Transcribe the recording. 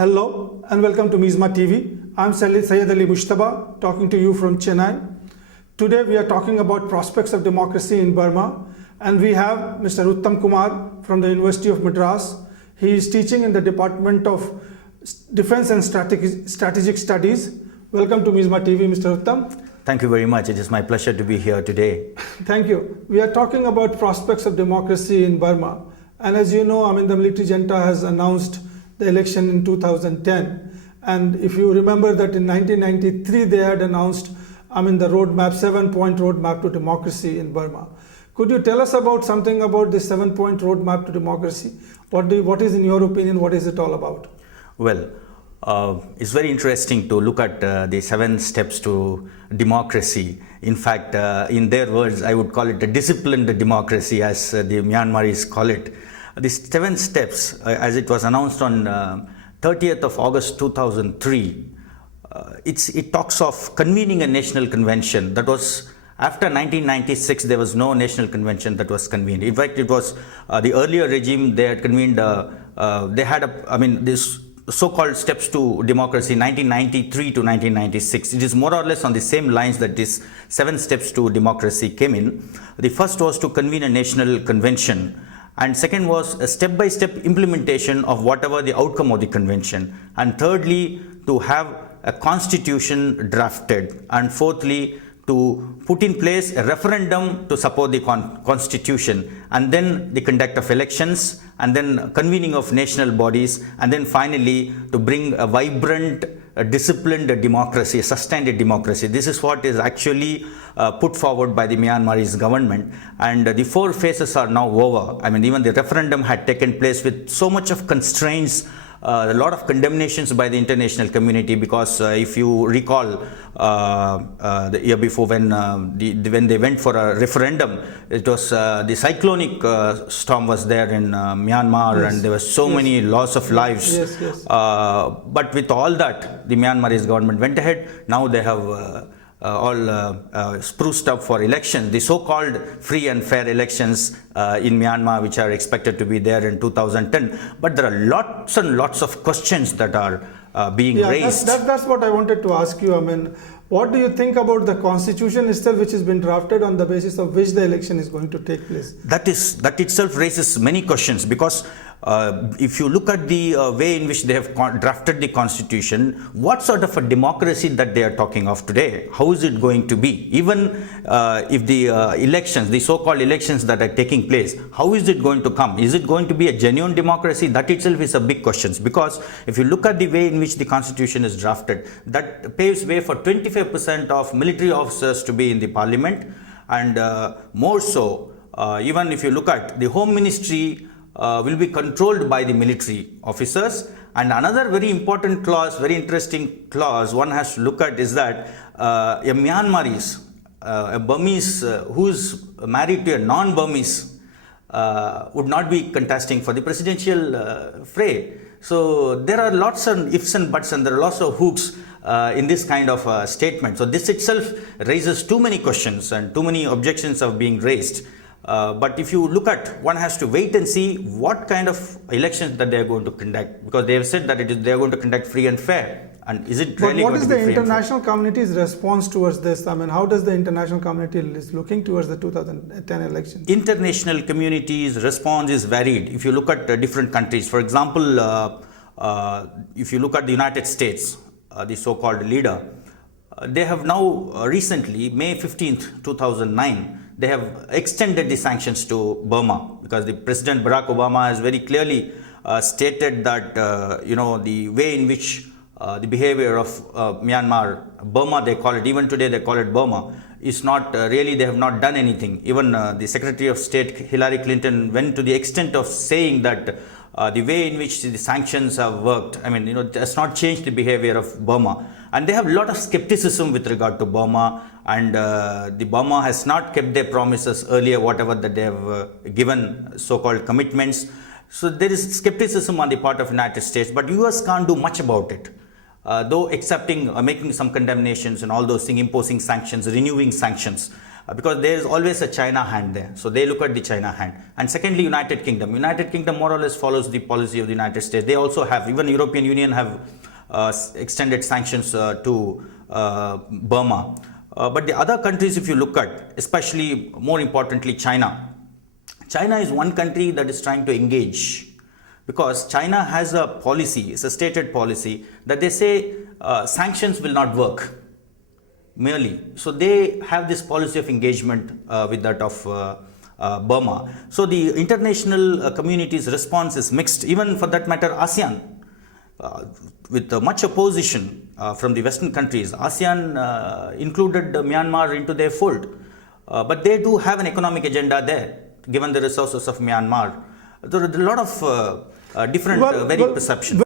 Hello and welcome to Mizma TV. I'm Syed Ali Mujtaba talking to you from Chennai. Today we are talking about prospects of democracy in Burma, and we have Mr. Uttam Kumar from the University of Madras. He is teaching in the Department of Defense and Strategic Studies. Welcome to Mizma TV, Mr. Uttam. Thank you very much. It is my pleasure to be here today. Thank you. We are talking about prospects of democracy in Burma. And as you know, the military junta has announced the election in 2010. And if you remember that in 1993, they had announced, the roadmap, 7-point roadmap to democracy in Burma. Could you tell us about something about this 7-point roadmap to democracy? What is, in your opinion, what is it all about? Well, it's very interesting to look at the 7 steps to democracy. In fact, in their words, I would call it a disciplined democracy, as the Myanmaris call it. These 7 steps, as it was announced on 30th of August 2003, it talks of convening a national convention. That was after 1996. There was no national convention that was convened. In fact, it was the earlier regime. They had convened. This so-called steps to democracy 1993 to 1996. It is more or less on the same lines that these 7 steps to democracy came in. The first was to convene a national convention, and second was a step-by-step implementation of whatever the outcome of the convention, and thirdly to have a constitution drafted, and fourthly to put in place a referendum to support the constitution, and then the conduct of elections, and then convening of national bodies, and then finally to bring a vibrant, disciplined democracy, a sustained democracy. This is what is actually put forward by the Myanmarese government, and the 4 phases are now over. Even the referendum had taken place with so much of constraints, a lot of condemnations by the international community, because if you recall the year before, when they went for a referendum, it was the cyclonic storm was there in Myanmar, yes, and there were so many loss of lives. Yes. But with all that, the Myanmarese government went ahead. Now they have all spruced up for elections, the so-called free and fair elections in Myanmar, which are expected to be there in 2010. But there are lots and lots of questions that are being raised. That's what I wanted to ask you. What do you think about the constitution itself, which has been drafted on the basis of which the election is going to take place? That itself raises many questions, because if you look at the way in which they have drafted the constitution, what sort of a democracy that they are talking of today? How is it going to be? Even if the elections, the so-called elections that are taking place, how is it going to come? Is it going to be a genuine democracy? That itself is a big question, because if you look at the way in which the constitution is drafted, that paves way for 25% of military officers to be in the parliament, and more so, even if you look at the home ministry, will be controlled by the military officers. And another very important clause, very interesting clause one has to look at, is that a Myanmaris, a Burmese who is married to a non-Burmese would not be contesting for the presidential fray. So there are lots of ifs and buts, and there are lots of hooks in this kind of statement. So this itself raises too many questions, and too many objections are being raised. But if you look at, one has to wait and see what kind of elections that they are going to conduct, because they have said that they are going to conduct free and fair. And is it really going to be free and fair? What is the international community's response towards this? How does the international community is looking towards the 2010 elections? International community's response is varied. If you look at different countries, for example, if you look at the United States, the so-called leader, they have now recently, May 15th, 2009, they have extended the sanctions to Burma, because the President Barack Obama has very clearly stated that the way in which the behavior of Myanmar, Burma they call it, even today they call it Burma, is not really, they have not done anything. Even the Secretary of State Hillary Clinton went to the extent of saying that the way in which the sanctions have worked, does not change the behavior of Burma. And they have a lot of skepticism with regard to Burma, and the Burma has not kept their promises earlier, whatever that they have given so-called commitments. So there is skepticism on the part of the United States, but US can't do much about it. Though accepting, making some condemnations and all those things, imposing sanctions, renewing sanctions. because there is always a China hand there. So they look at the China hand. And secondly, United Kingdom. United Kingdom more or less follows the policy of the United States. They also have, even European Union have extended sanctions to Burma. But the other countries, if you look at, especially more importantly China, China is one country that is trying to engage, because China has a policy, it's a stated policy, that they say sanctions will not work merely. So they have this policy of engagement with that of Burma. So the international community's response is mixed, even for that matter ASEAN. With much opposition from the Western countries, ASEAN included Myanmar into their fold. But they do have an economic agenda there, given the resources of Myanmar. There are a lot of different perceptions.